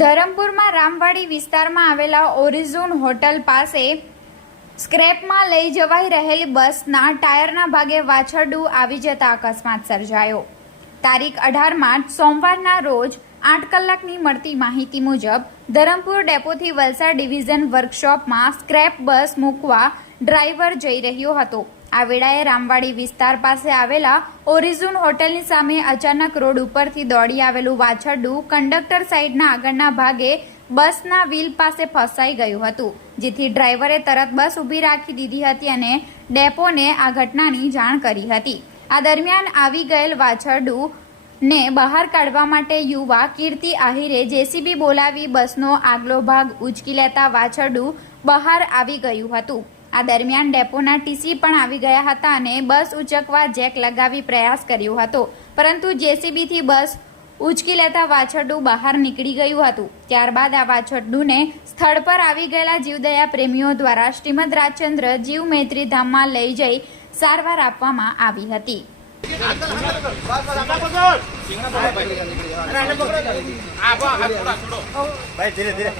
ધરમપુરમાં રામવાડી વિસ્તારમાં આવેલા Orizon hotel પાસે સ્ક્રેપમાં લઈ જવાઈ રહેલી બસના ટાયરના ભાગે વાછરડું આવી જતા અકસ્માત સર્જાયો. તારીખ અઢાર માર્ચ સોમવારના રોજ આઠ કલાકની મળતી માહિતી મુજબ ધરમપુર ડેપોથી વલસાડ ડિવિઝન વર્કશોપમાં સ્ક્રેપ બસ મૂકવા ડ્રાઈવર જઈ રહ્યો હતો. આ વેળાએ રામવાડી વિસ્તાર પાસે આવેલા ઓરિઝોન હોટલની સામે અચાનક રોડ ઉપરથી દોડી આવેલું વાછરડું કંડક્ટર સાઈડના આગળના ભાગે બસના વ્હીલ પાસે ફસાઈ ગયું હતું, જેથી ડ્રાઈવરે તરત બસ ઊભી રાખી દીધી હતી અને ડેપોને આ ઘટનાની જાણ કરી હતી. આ દરમિયાન આવી ગયેલ વાછરડું ને બહાર કાઢવા માટે યુવા કીર્તિ આહિરે જેસીબી બોલાવી બસનો આગલો ભાગ ઉચકી લેતા વાછરડું બહાર આવી ગયું હતું. આ દરમિયાન ડેપોના ટીસી પણ આવી ગયા હતા અને બસ ઉચકવા જેક લગાવી પ્રયાસ કર્યો હતો. પરંતુ જેસીબીથી બસ ઉચકી લેતા વાછરડું બહાર નીકળી ગયું હતું. ત્યારબાદ આ વાછરડુંને સ્થળ પર આવી ગયેલા જીવદયા પ્રેમીઓ દ્વારા શ્રીમદ રાજચંદ્ર જીવ મૈત્રી ધામમાં લઈ જઈ સારવાર આપવામાં આવી હતી. ભાઈ ધીરે ધીરે.